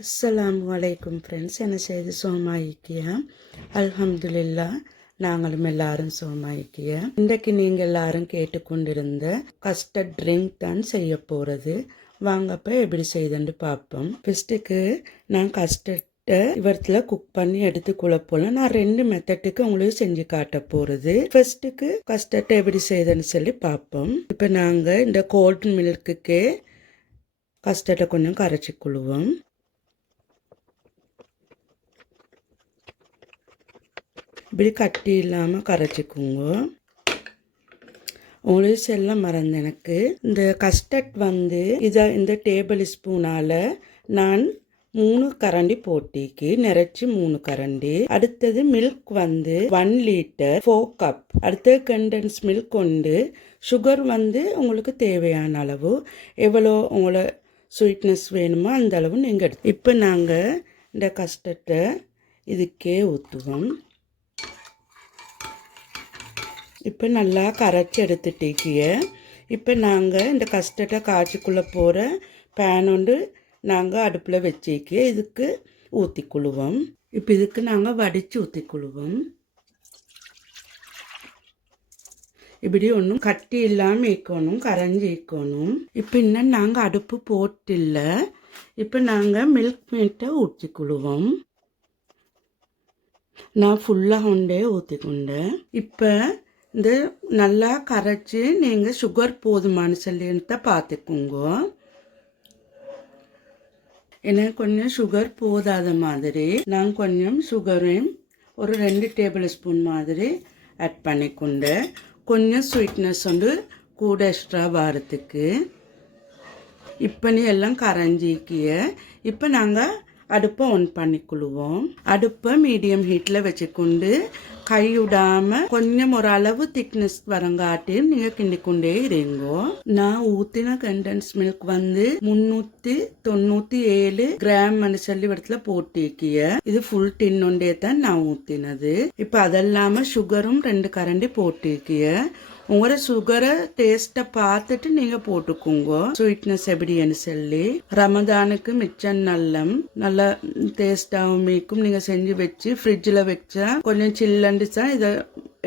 அஸ்ஸலாமு அலைக்கும் ஃப்ரெண்ட்ஸ். என்ன செய்து சோமாயிக்கியா? அல்ஹம்துலில்லா, நாங்களும் எல்லாரும் சோமாயிக்கியா. இன்றைக்கு நீங்கள் எல்லாரும் கேட்டுக்கொண்டிருந்த கஸ்டர்ட் ட்ரிங்க் தான் செய்ய போகிறது. வாங்கப்போ எப்படி செய்துன்னு பார்ப்போம். ஃபஸ்ட்டுக்கு நான் கஸ்டர்டை இவரத்தில் குக் பண்ணி எடுத்துக்கொள்ள போல நான் 2 மெத்தட்டுக்கு உங்களுக்கு செஞ்சு காட்ட போகிறது. ஃபஸ்ட்டுக்கு கஸ்டர்டை எப்படி செய்யுதுன்னு சொல்லி பார்ப்போம். இப்போ நாங்கள் இந்த கோல்ட் மில்க்குக்கே கஸ்டர்டை கொஞ்சம் கரைச்சி கொள்ளுவோம். இப்படி கட்டி இல்லாமல் கரைச்சிக்குங்க. உங்களுக்கு சொல்ல மறந்து எனக்கு இந்த கஸ்டர்ட் இந்த டேபிள் ஸ்பூனால் நான் 3 கரண்டி போட்டிக்கு நிறைச்சி 3 கரண்டி. அடுத்தது மில்க் 1 லிட்டர் 4 கப். அடுத்தது கண்டென்ஸ் மில்க் உண்டு. சுகர் உங்களுக்கு தேவையான அளவு எவ்வளோ உங்களை ஸ்வீட்னஸ் வேணுமோ அந்த அளவு நீங்கள் எடுத்து. இப்போ நாங்கள் இந்த கஸ்டர்டை இதுக்கே ஊற்றுவோம். இப்போ நல்லா கரைச்சி எடுத்துட்டீங்க. இப்போ நாங்கள் இந்த கஸ்டர்டை காய்ச்சிக்குள்ளே போகிற பேன் ஒன்று நாங்கள் அடுப்பில் வச்சிக்க இதுக்கு ஊற்றிக்கொள்ளுவோம். இப்போ இதுக்கு நாங்கள் வடித்து ஊற்றிக்கொள்ளுவோம். இப்படி ஒன்றும் கட்டி இல்லாமல் வைக்கணும், கரைஞ்சி வைக்கணும். இப்போ இன்னும் நாங்கள் அடுப்பு போட்டில்ல. இப்போ நாங்கள் மில்க் மேட்டை ஊற்றிக்கொள்ளுவோம். நான் ஃபுல்லாக கொண்டே ஊற்றிக்கொண்டேன். இப்போ இந்த நல்லா கரைச்சி நீங்கள் சுகர் போதுமானு சொல்லிட்டு பார்த்துக்குங்க. எனக்கு கொஞ்சம் சுகர் போதாத மாதிரி நான் கொஞ்சம் சுகரையும் ஒரு 2 டேபிள் ஸ்பூன் மாதிரி ஆட் பண்ணிக்கொண்டு கொஞ்சம் ஸ்வீட்னஸ் கூட எக்ஸ்ட்ரா வாரத்துக்கு. இப்போ நீ எல்லாம் கரைஞ்சிக்கிய. இப்போ நாங்கள் அடுப்பை ஆன் பண்ணிக்கொள்ளுவோம். அடுப்பை மீடியம் ஹீட்டில் வச்சுக்கொண்டு கைவிடாமல் கொஞ்சம் ஒரு அளவு திக்னஸ் வரங்காட்டி நீங்கள் கிண்டிக்கொண்டே இருங்கோ. நான் ஊற்றின கண்டென்ஸ் மில்க் 397 கிராம் சொல்லி இடத்துல போட்டிருக்கிய. இது ஃபுல் டின் ஒன்றே தான் நான் ஊற்றினது. இப்போ அதெல்லாம சுகரும் 2 கரண்டி போட்டிருக்கிய. உங்களோட சுகரை டேஸ்ட்டை பார்த்துட்டு நீங்கள் போட்டுக்கோங்க ஸ்வீட்னஸ் எப்படின்னு சொல்லி. ரமதானுக்கு மிச்சம் நல்லா டேஸ்டாகவும் மீக்கும். நீங்கள் செஞ்சு வச்சு ஃப்ரிட்ஜில் வச்சா கொஞ்சம் சில்லண்டிச்சா இதை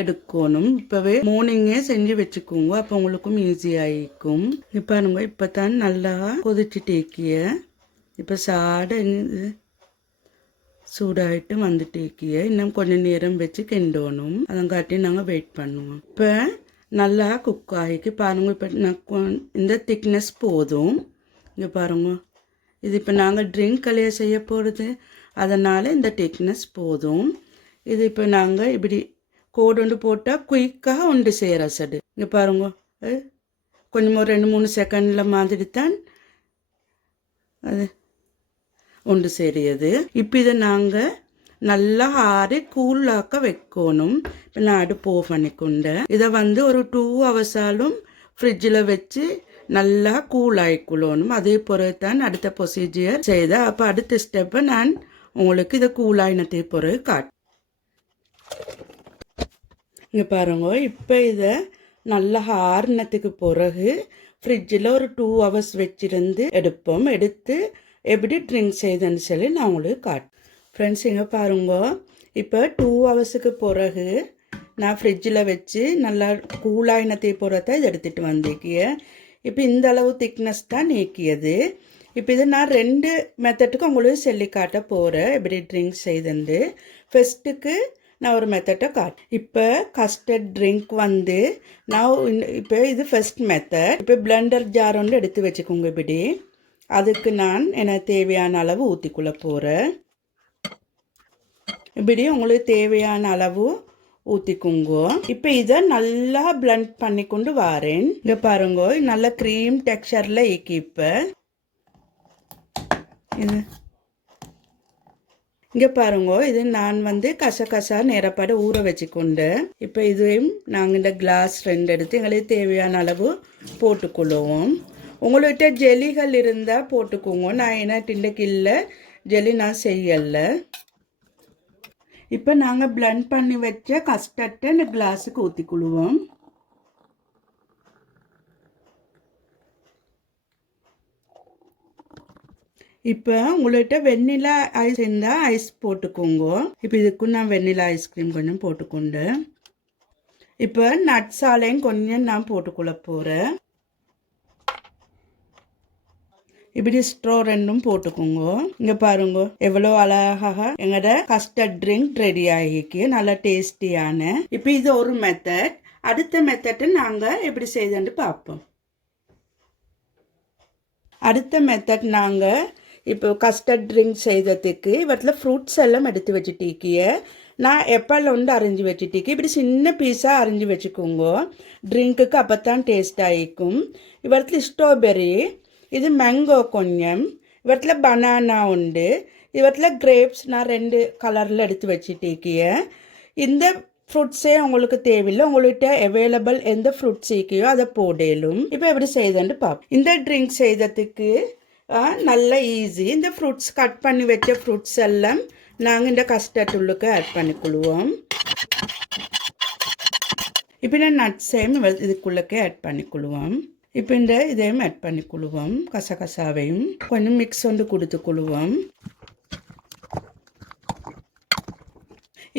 எடுக்கணும். இப்போவே மார்னிங்கே செஞ்சு வச்சுக்கோங்க, அப்போ உங்களுக்கும் ஈஸியாகிக்கும். இப்போ இப்போ தான் நல்லா கொதிச்சுட்டேக்கிய. இப்போ சூடாயிட்டு வந்துட்டேக்கிய. இன்னும் கொஞ்சம் நேரம் வச்சு கிண்டணும். அதங்காட்டி நாங்கள் வெயிட் பண்ணுவோம். இப்போ நல்லா குக் ஆகிக்கு பாருங்க. இப்போ இந்த திக்னஸ் போதும். இங்கே பாருங்க, இது இப்போ நாங்கள் ட்ரிங்க் கலையை செய்ய போகிறது, அதனால் இந்த திக்னஸ் போதும். இது இப்போ நாங்கள் இப்படி கோடு போட்டால் குயிக்காக ஒன்று செய்கிற சடு. இங்கே பாருங்க, கொஞ்சம் ஒரு 2-3 செகண்டில் மாதிரி தான் அது ஒன்று செய்கிறது. இப்போ இதை நாங்கள் நல்லா ஆறி கூலாக்க வைக்கணும். இப்போ நான் அடுப்பு ஆஃப் பண்ணிக்கொண்டேன். இதை ஒரு 2 ஹவர்ஸாலும் ஃப்ரிட்ஜில் வச்சு நல்லா கூல் ஆகிக்கொள்ளணும். அதே பிறகு தான் அடுத்த ப்ரொசீஜர் செய்த. அப்போ அடுத்த ஸ்டெப்பை நான் உங்களுக்கு இதை கூலாயினத்தை பிறகு இங்கே பாருங்க. இப்போ இதை நல்லா ஆறுனத்துக்கு பிறகு ஃப்ரிட்ஜில் ஒரு 2 ஹவர்ஸ் வச்சிருந்து எடுத்து எப்படி ட்ரிங்க் செய்யுதுன்னு சொல்லி நான் உங்களுக்கு ஃப்ரெண்ட்ஸ் இங்கே பாருங்க. இப்போ 2 ஹவர்ஸுக்கு பிறகு நான் ஃப்ரிட்ஜில் வச்சு நல்லா கூலாயினத்தை பிறகு இதை எடுத்துகிட்டு வந்திருக்கிய. இப்போ இந்த அளவு திக்னஸ் தான் நீக்கியது. இப்போ இதை நான் 2 மெத்தட்டுக்கு உங்களுக்கு சொல்லி காட்ட போகிறேன் எப்படி ட்ரிங்க் செய்துண்டு. ஃபஸ்ட்டுக்கு நான் ஒரு மெத்தட்டை இப்போ கஸ்டர்ட் ட்ரிங்க் நான் இப்போ இது ஃபஸ்ட் மெத்தட். இப்போ பிளெண்டர் ஜார் ஒன்று எடுத்து வச்சுக்கோங்க. இப்படி அதுக்கு நான் எனக்கு தேவையான அளவு ஊற்றிக்குள்ள போகிறேன். இப்படி உங்களுக்கு தேவையான அளவு ஊற்றிக்குங்க. இப்போ இதை நல்லா பிளெண்ட் பண்ணி கொண்டு வரேன். இங்கே பாருங்க, நல்ல க்ரீம் டெக்ஸ்சரில் இருக்கு. இப்போ இது இங்கே பாருங்க, இது நான் கசகசா நேரப்பாடு ஊற வச்சுக்கொண்டு இப்போ இதையும் நாங்கள் இந்த கிளாஸ் 2 எடுத்து எங்களுக்கு தேவையான அளவு போட்டுக்கொள்ளுவோம். உங்கள்கிட்ட ஜெல்லிகள் இருந்தால் போட்டுக்கோங்க. நான் என்ன இன்றைக்கு இல்லை ஜெல்லி நான் செய்யலை. இப்போ நாங்கள் பிளெண்ட் பண்ணி வச்ச கஸ்டர்டை இந்த கிளாஸுக்கு ஊற்றிக்கொள்ளுவோம். இப்போ உங்கள்கிட்ட வெண்ணிலா ஐஸ் இருந்தால் ஐஸ் போட்டுக்கோங்க. இப்போ இதுக்கும் நான் வெண்ணிலா ஐஸ்கிரீம் கொஞ்சம் போட்டுக்கொண்டு இப்போ நட்ஸாலையும் கொஞ்சம் நான் போட்டுக்கொள்ள போகிறேன். இப்படி ஸ்ட்ரோ ரெண்டும் போட்டுக்கோங்க. இங்கே பாருங்க எவ்வளோ அழகாக எங்களோட கஸ்டர்ட் ட்ரிங்க் ரெடி ஆகிக்கு, நல்லா டேஸ்டியான. இப்போ இது ஒரு மெத்தட். அடுத்த மெத்தட்டை நாங்கள் எப்படி செய்தோன்னு பார்ப்போம். அடுத்த மெத்தட் நாங்கள் இப்போ கஸ்டர்ட் ட்ரிங்க் செய்ததுக்கு இவற்றில் ஃப்ரூட்ஸ் எல்லாம் எடுத்து வச்சுட்டிக்கிய நான் எப்பல் ஒன்று அரைஞ்சி வச்சுட்டிக்கு. இப்படி சின்ன பீஸாக அரைஞ்சி வச்சுக்கோங்க. ட்ரிங்க்குக்கு அப்போ தான் டேஸ்ட் ஆகிக்கும். இவற்றில் ஸ்ட்ராபெரி, இது மேங்கோ கொஞ்சம், இவற்றில் பனானா உண்டு, இவற்றில் கிரேப்ஸ் நான் 2 கலரில் எடுத்து வச்சுட்டிக்கிய. இந்த ஃப்ரூட்ஸே உங்களுக்கு தேவையில்லை, உங்கள்கிட்ட அவைலபிள் எந்த ஃப்ரூட்ஸ் இருக்கையோ அதை போடலும். இப்போ எப்படி செய்தேன்னு பார்ப்போம். இந்த ட்ரிங்க் செய்ததுக்கு நல்ல ஈஸி. இந்த ஃப்ரூட்ஸ் கட் பண்ணி வச்ச ஃப்ரூட்ஸ் எல்லாம் நாங்கள் இந்த கஸ்டர்ட் உள்ளுக்கு ஆட் பண்ணிக்கொள்வோம். இப்போ நான் நட்ஸையும் இதுக்குள்ளே ஆட் பண்ணிக்கொள்வோம். இப்போ இந்த இதையும் ஆட் பண்ணிக்கொள்வோம். கசகசாவையும் கொஞ்சம் மிக்ஸ் வந்து கொடுத்துக்கொள்வோம்.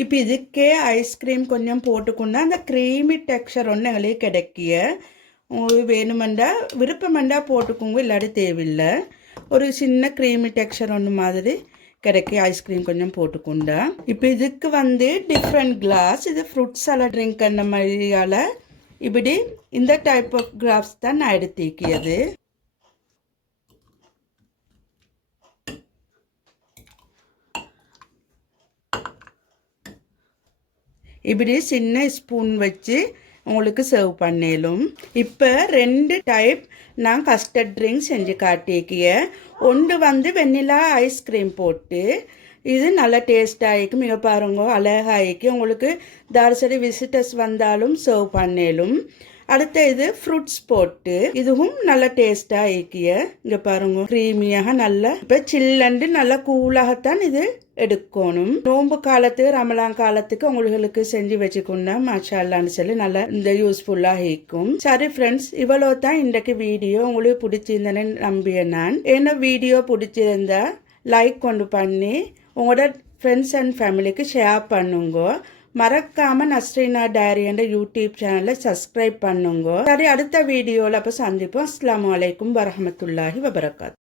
இப்போ இதுக்கே ஐஸ்கிரீம் கொஞ்சம் போட்டுக்கொண்டா அந்த க்ரீமி டெக்ஸ்சர் ஒன்று எங்களுக்கு கிடைக்கிய. உங்களுக்கு வேணுமெண்டா விருப்பமெண்டா போட்டுக்கோங்க, இல்லாட்டி தேவையில்லை. ஒரு சின்ன க்ரீமி டெக்ஸ்சர் ஒன்று மாதிரி கிடைக்க ஐஸ்கிரீம் கொஞ்சம் போட்டுக்கொண்டா. இப்போ இதுக்கு வந்து டிஃப்ரெண்ட் கிளாஸ், இது ஃப்ரூட் சாலட் ட்ரிங்க் அந்த மாதிரியால் இப்படி இந்த டைப் ஆஃப் கிளாஸ் தான் நான் எடுத்திக்கியது. இப்படி சின்ன ஸ்பூன் வச்சு உங்களுக்கு சர்வ் பண்ணலும். இப்போ 2 டைப் நான் கஸ்டர்ட் ட்ரிங்க் செஞ்சு காட்டிக்கிய. ஒன்று வந்து வெண்ணிலா ஐஸ்கிரீம் போட்டு இது நல்லா டேஸ்ட் ஆகிக்கும். மிக பாருங்க அழகாகிக்கு. உங்களுக்கு தாராசரி விசிட்டர்ஸ் வந்தாலும் சர்வ் பண்ணலும். அடுத்த இது ஃப்ரூட்ஸ் போட்டு இதுவும் நல்லா டேஸ்டாக ஆகிக்கிய. இங்கே பாருங்க க்ரீமியாக நல்லா இப்போ சில்லண்டு நல்லா கூலாகத்தான் இது எடுக்கணும். நோம்பு காலத்துக்கு ரமலான் காலத்துக்கு உங்களுக்கு செஞ்சு வச்சுக்கொண்டா மாஷால்லான்னு சொல்லி நல்லா இந்த யூஸ்ஃபுல்லாக இருக்கும். சரி ஃப்ரெண்ட்ஸ், இவ்வளோ தான் இன்றைக்கு வீடியோ. உங்களுக்கு பிடிச்சிருந்தேன்னு நம்பிய நான். என்ன வீடியோ பிடிச்சிருந்தா லைக் கொண்டு பண்ணி உங்களோட ஃப்ரெண்ட்ஸ் அண்ட் ஃபேமிலிக்கு ஷேர் பண்ணுங்க. மறக்காம நஸ்ரீனா டைரி என்ற யூடியூப் சேனலை சப்ஸ்கிரைப் பண்ணுங்க. சரி, அடுத்த வீடியோவில் அப்போ சந்திப்போம். அஸ்ஸலாமு அலைக்கும் வரஹ்மத்துல்லாஹி வபரகாத்துஹு.